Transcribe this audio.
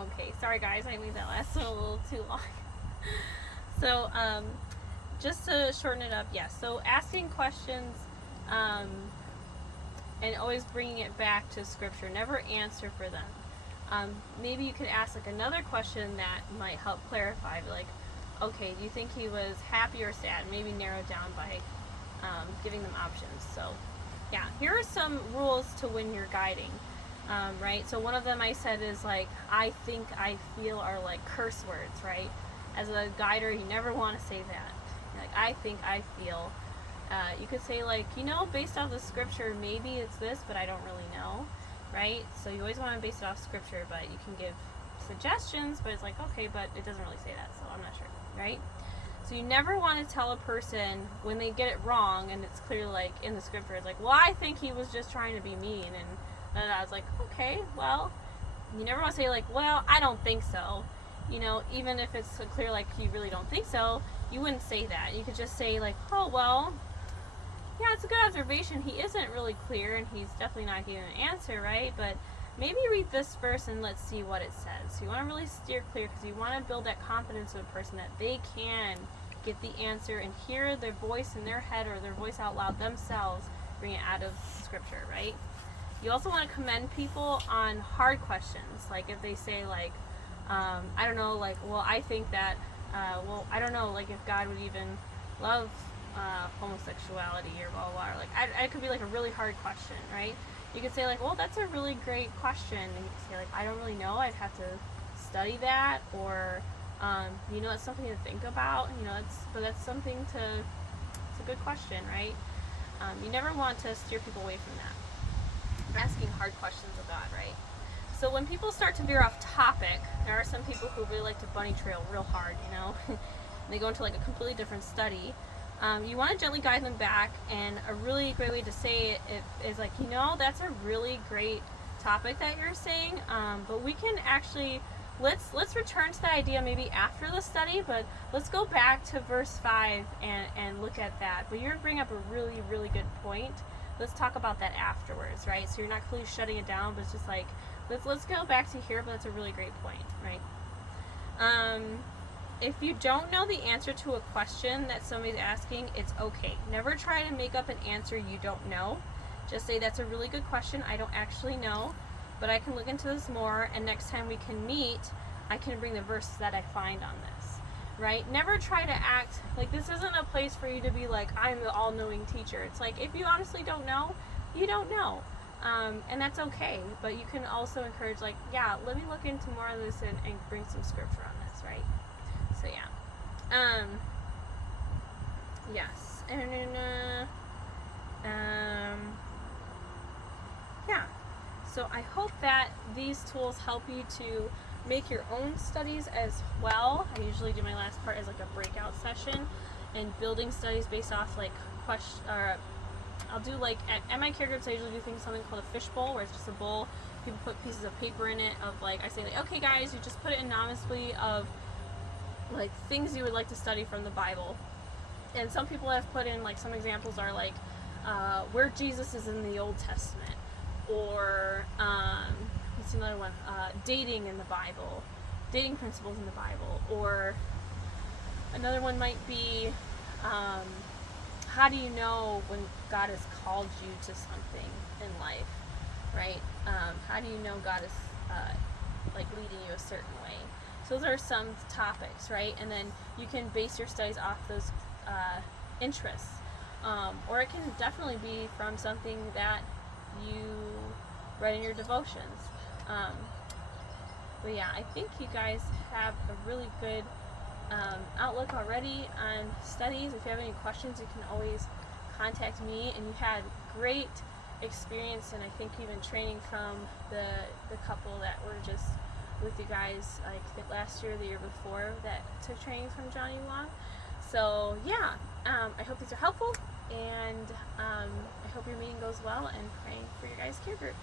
Okay, sorry guys, I made that last one a little too long. So, just to shorten it up, yes. So asking questions, and always bringing it back to scripture. Never answer for them. Maybe you could ask like another question that might help clarify. Like, okay, do you think he was happy or sad? Maybe narrow down by giving them options. So, yeah, here are some rules to when you're guiding. Right? So one of them I said is like, I think, I feel are like curse words, right? As a guider, you never want to say that. Like, I think, I feel. You could say like, based off the scripture, maybe it's this, but I don't really know, right? So you always want to base it off scripture, but you can give suggestions, but it's like, okay, but it doesn't really say that, so I'm not sure, right? So you never want to tell a person when they get it wrong, and it's clear like in the scripture, it's like, well, I think he was just trying to be mean, and I was like, okay, well, you never want to say like, well, I don't think so. Even if it's clear like you really don't think so, you wouldn't say that. You could just say like, oh, well, yeah, it's a good observation. He isn't really clear, and he's definitely not giving an answer, right? But maybe read this verse and let's see what it says. So you want to really steer clear because you want to build that confidence in a person that they can get the answer and hear their voice in their head or their voice out loud themselves, bring it out of scripture, right? You also want to commend people on hard questions. Like if they say like, I don't know, like, well, I think that, well, I don't know, like if God would even love homosexuality or blah, blah, blah. Or like, it could be like a really hard question, right? You could say like, well, that's a really great question. And you could say like, I don't really know. I'd have to study that, or, it's something to think about. That's something it's a good question, right? You never want to steer people away from that. Asking hard questions of God, right? So when people start to veer off topic, there are some people who really like to bunny trail real hard, and they go into like a completely different study. You want to gently guide them back, and a really great way to say it is like, that's a really great topic that you're saying, but we can actually, let's return to the idea maybe after the study, but let's go back to verse 5 and look at that. But you're bringing up a really, really good point. Let's talk about that afterwards, right? So you're not completely shutting it down, but it's just like, let's go back to here, but that's a really great point, right? If you don't know the answer to a question that somebody's asking, it's okay. Never try to make up an answer you don't know. Just say, that's a really good question. I don't actually know, but I can look into this more, and next time we can meet, I can bring the verses that I find on this, right? Never try to act like this isn't a place for you to be like, I'm the all-knowing teacher. It's like, if you honestly don't know, you don't know. And that's okay, but you can also encourage like, yeah, let me look into more of this and bring some scripture on this, right? So yeah, yes, and yeah, so I hope that these tools help you to make your own studies as well. I usually do my last part as like a breakout session and building studies based off like I'll do like, at my care groups I usually do something called a fishbowl, where it's just a bowl, people put pieces of paper in it of like, I say like, okay guys, you just put it anonymously of like things you would like to study from the Bible. And some people have put in like, some examples are like where Jesus is in the Old Testament, or what's another one, dating in the Bible, dating principles in the Bible, or another one might be how do you know when God has called you to something in life, right? How do you know God is like leading you a certain way? So those are some topics, right? And then you can base your studies off those interests. Or it can definitely be from something that you read in your devotions. But yeah, I think you guys have a really good outlook already on studies. If you have any questions, you can always contact me. And you had great experience, and I think even training from the couple that were just with you guys, I think last year or the year before, that took training from Johnny Wong. So yeah, I hope these are helpful, and I hope your meeting goes well, and praying for your guys' care group.